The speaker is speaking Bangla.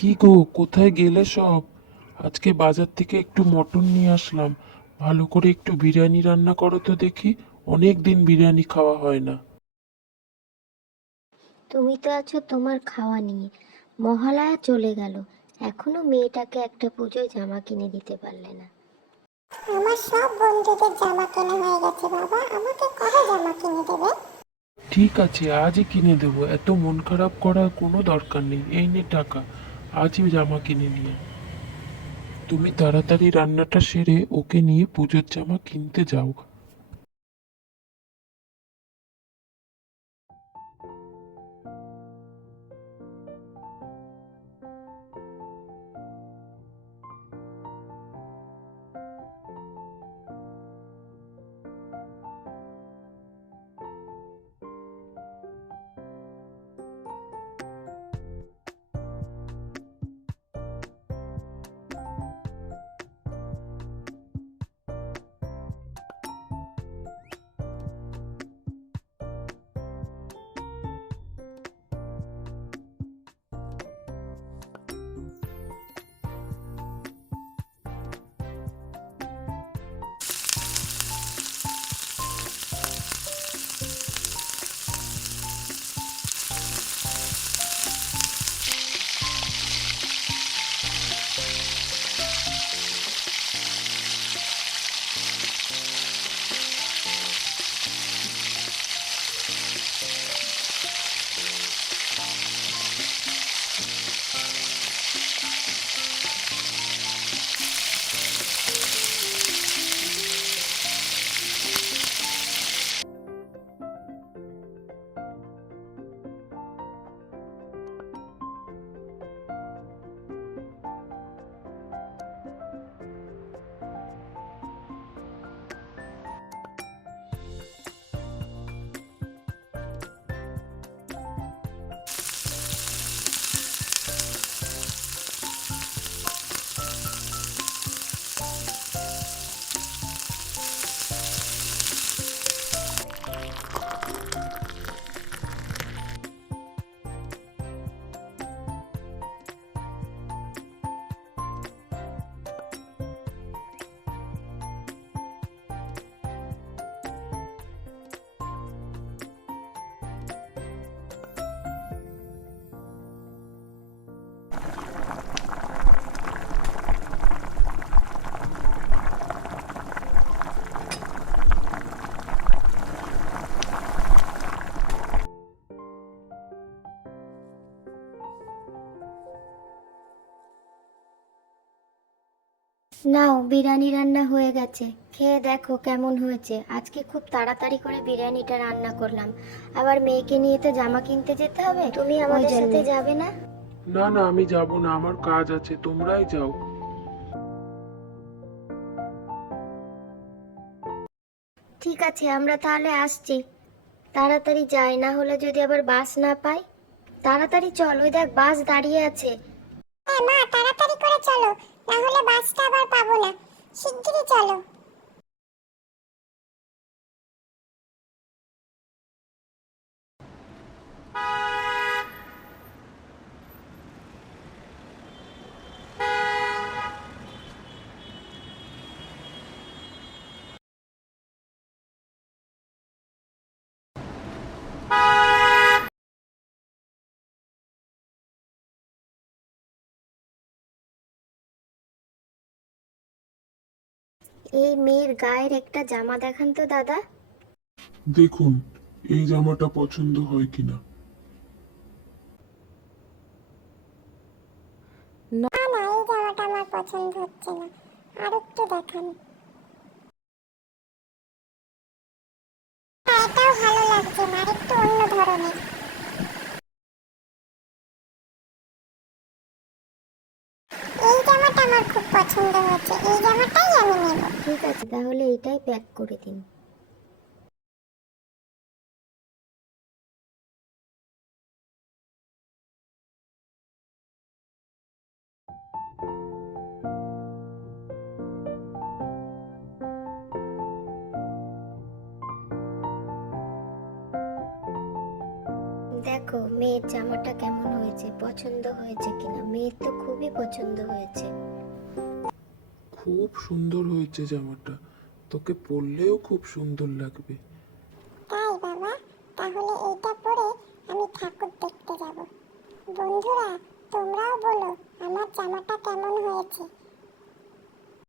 কি গো, কোথায় গেলে সব? আজকে বাজার থেকে একটু মটন নিয়ে আসলাম। ভালো করে একটু বিরিয়ানি রান্না করো তো দেখি। অনেক দিন বিরিয়ানি খাওয়া হয় না। তুমি তো আছো তোমার খাওয়া নিয়ে। মহালয়া চলে গেল, এখনো মেয়েটাকে একটা পুজোয় জামা কিনে দিতে পারলে না। আমার সব বন্ধুদের জামা কেনা হয়ে গেছে বাবা, আমাকে কবে জামা কিনে দেবে? ঠিক আছে, আজই কিনে দেবো। এত মন খারাপ করার কোনো দরকার নেই। এই নে টাকা, আজই জামা কিনে নিয়ে। তুমি তাড়াতাড়ি রান্নাটা সেরে ওকে নিয়ে পুজোর জামা কিনতে যাও। নাও, বিরিয়ানি রান্না হয়ে গেছে, খেয়ে দেখো কেমন হয়েছে। আজকে খুব তাড়াতাড়ি করে বিরিয়ানিটা রান্না করলাম। আবার মেয়েকে নিয়ে তো জামা কিনতে যেতে হবে, তুমি আমাদের সাথে যাবে না? না না, আমি যাব না, আমার কাজ আছে, তোমরাই যাও। ঠিক আছে, আমরা তাহলে আসছি। তাড়াতাড়ি যাই, না হলে যদি আবার বাস না পাই। তাড়াতাড়ি চল, ওই দেখ বাস দাঁড়িয়ে আছে। হ্যাঁ মা, তাড়াতাড়ি করে চলো, না হলে বাসটা আবার পাবো না। শিগগিরই চলো। এই মেয়ের গায়ের একটা জামা দেখান তো দাদা। দেখুন, এই জামাটা পছন্দ হয় কিনা। না না, এই জামাটা আমার পছন্দ হচ্ছে না, আর একটু দেখান। হ্যাঁ, এটাও ভালো লাগছে না, আর একটু অন্য ধরনের। এই জামাটা আমার খুব পছন্দ হয়েছে, এই জামাটাই আমি নেব। ঠিক আছে, তাহলে এইটাই প্যাক করে দিন। দেখো দেখো মেয়ের জামাটা কেমন হয়েছে, পছন্দ হয়েছে কিনা। মেয়ের তো খুবই পছন্দ হয়েছে। খুব সুন্দর হয়েছে জামাটা, তোকে পরলেও খুব সুন্দর লাগবে। তাই বাবা, তাহলে এইটা পরে আমি ঠাকুর দেখতে যাব। বন্ধুরা, তোমরাও বলো আমার জামাটা কেমন হয়েছে।